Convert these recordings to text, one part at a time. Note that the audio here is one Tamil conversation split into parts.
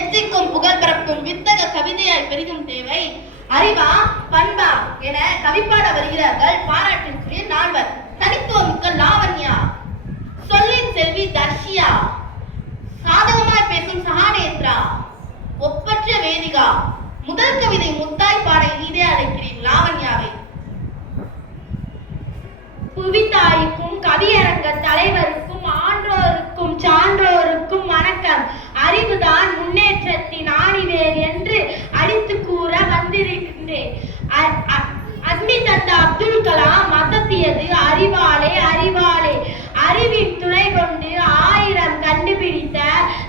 எத்திக்கும் புகழ் பரப்பும் வித்தக கவிதையாய் பெரிதும் தேவை. அறிவா பண்பா என கவிப்பாட வருகிறார்கள் பாராட்டிற்குரிய நால்வர். தனித்துவமிக்க லாவண்யா, சொல்லின் செல்வி தர்ஷியா, சாதகமாய் பேசும் சகானேத்ரா, ஒப்பற்ற வேதிகா. முதல் கவிதை முத்தாய் பாட இனிதே அழைக்கிறேன் லாவண்யாவை. புவித்தாய்க்கும் கவியரங்க தலைவருக்கும் ஆன்றோருக்கும் சான்றோருக்கும் வணக்கம். அறிவுதான் முன்னேற்றத்தின் ஆணிவேர் என்று அடித்து கூற வந்திருக்கின்றேன். அக்னி தந்த அப்துல் கலாம் அசத்தியது அறிவாலே அறிவாலே. அறிவின் துணை கொண்டு 1000 கண்டுபிடித்த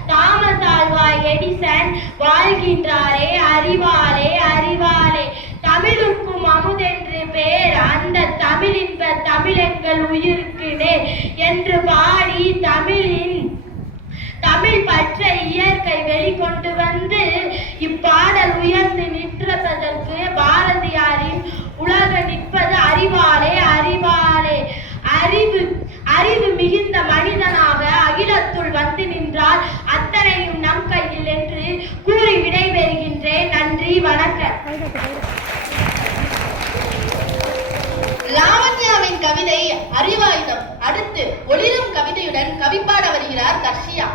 தாமஸ் ஆல்வா எடிசன் வாழ்கின்றாரே அறிவாலே அறிவாலே. தமிழுக்கும் அமுதென்று பேர், அந்த தமிழின்ப தமிழெங்கள் உயிருக்குனே என்று பாடி தமிழ் பற்ற இயற்கை வெளிக்கொண்டு வந்து இப்பாடல் உயர்ந்து நிற்றதற்கு பாரதியாரின் உலக நிற்பது அறிவாலே அறிவாலே. அறிவு மிகுந்த மனிதனாக அகிலத்துள் வந்து நின்றால் அத்தனையும் நம் கையில் என்று கூறி விடைபெறுகின்றேன். நன்றி, வணக்கம். லாவண்யாவின் கவிதை அறிவாயுதம். அடுத்து ஒளிரும் கவிதையுடன் கவிப்பாட வருகிறார் தர்ஷியா.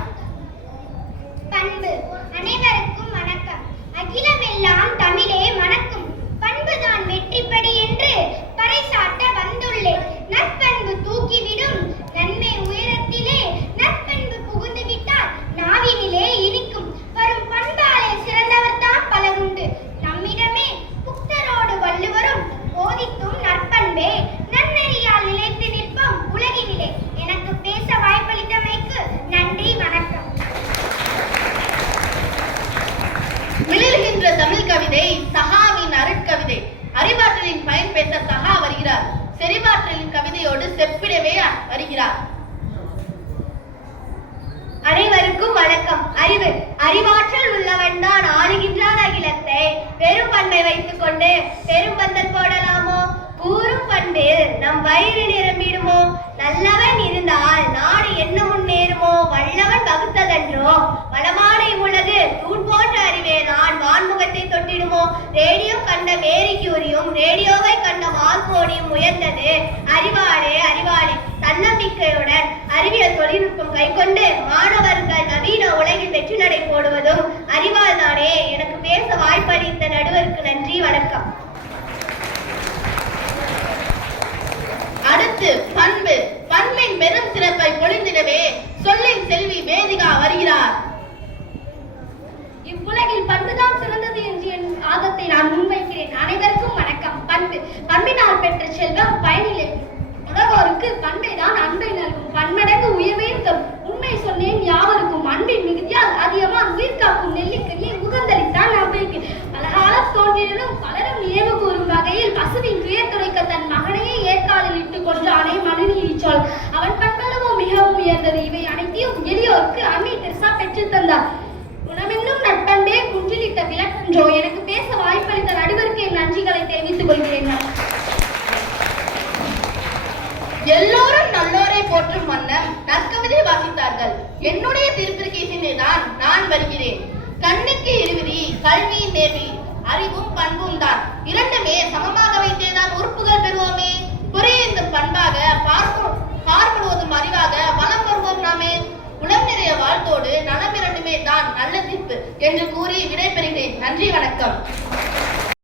பண்பு. அனைவருக்கும் வணக்கம். அகிலமெல்லாம் தமிழே மணக்கும். பண்புதான் வெற்றிப்படி என்று பறைசாட்ட வந்துள்ளேன். நற்பண்பு தூக்கிவிடும் நன்மை உயரத்திலே. நற்பண்பு புகுந்து விட்டால் நாவினிலே இனிக்கும். வரும் பண்பாலே சிறந்தவர் தான் பலருண்டு. நம்மிடமே புக்தரோடு வள்ளுவரும் போதித்தும் நற்பண்பே. நன்னெறியால் நிலைத்து நிற்போம் உலகினிலே. எனக்கு பேச வாய்ப்பளித்தமைக்கு நன்றி, வணக்கம். மிளிர்கின்ற தமிழ் கவிதை சகாவின் அருட்கவிதை. அறிவாற்றலின் பயன் பேச சகா வருகிறார். செறிவாற்றலின் கவிதையோடு செப்பிடவே வருகிறார். அனைவருக்கும் வணக்கம். அறிவாற்றல் உள்ளவன் தான் ஆளுகின்றான் அகிலத்தை. பெரும் பண்பை வைத்துக் கொண்டு பெரும்பந்தல் போடலாமோ? கூறும் பண்பில் நம் வயிறு நிரம்பிடுமோ? நல்லவன் இருந்தால் நாடு என்ன முன்னேறுமோ? வல்லவன் வகுத்ததன்றோ வளமாடை உலகு தூண் போன்ற அறிவே நான் வான்முகத்தை தொட்டிடுமோ? ரேடியோ கண்ட மேரி கியூரியும் ரேடியோவை கண்ட மார்க்கோனியும் உயர்ந்தது அறிவாளே அறிவாளே. தன்னம்பிக்கையுடன் அறிவியல் தொழில்நுட்பம் கைக்கொண்டு மாணவர்கள் நவீன உலகில் வெற்றி நடை போடுவதும் அறிவால் தானே. எனக்கு பேச வாய்ப்பளித்த நடுவருக்கு நன்றி, வணக்கம். அடுத்து பண்பு. பண்பின் பெரும் சிறப்பை பொழிந்திடவே சொல்லின் செல்வி வேதிகா வருகிறார். இவ்வுலகில் பண்புதான் சிறந்தது என்று என் ஆதத்தை நான் முன்வைக்கிறேன். அனைவருக்கும் வணக்கம். பண்பு. பண்பினால் பெற்ற செல்வம் பயனில்லை. உலகோருக்கு பண்பைதான் அன்பை நல்கும். பன்மடங்கு உயர்வையும் தரும். உண்மை சொன்னேன் யாவருக்கும். அன்பின் மிகுதியால் அதிகமாக உயிர் காக்கும் நெல்லிக்கனியை முகந்தளித்தான் நம்பிக்கை. பலகாலம் தோன்றினும் பலரும் நினைவு கூறும் வகையில் பசுவின் துயர் துடைக்க தன் மகனையே ஏற்காலில் இட்டுக் கொன்றானே மனுநீதி சொல். அவன் பண்பளவோ மிகவும் உயர்ந்தது. இவை அனைத்தையும் எளியோருக்கு அன்னை தெரசா பெற்றுத் தந்தார். குணமென்னும் நட்பண்பே குன்றிலிட்ட விளக்கன்றோ. எனக்கு பேச வாய்ப்பளித்த நடுவருக்கு என் நன்றிகளை தெரிவித்துக் கொள்கிறேன். எல்லோரும் நல்லோரை போற்றும் வண்ணம் நற்கவிதை வாசித்தார்கள். என்னுடைய தீர்ப்பிற்கே தான் நான் வருகிறேன். கண்ணுக்கு இருவிதி கல்வியின் நேர்வி அறிவும் பண்பும் தான். இரண்டுமே சமமாக வைத்தேதான் உறுப்புகள் பெறுவோமே. குறையேந்தும் பண்பாக பார்ப்படுவதும் அறிவாக வளம் வருவோம் நாமே. உளம் நிறைய வாழ்த்தோடு நலம் இரண்டுமே தான் நல்ல தீர்ப்பு என்று கூறி விடைபெறுகிறேன். நன்றி, வணக்கம்.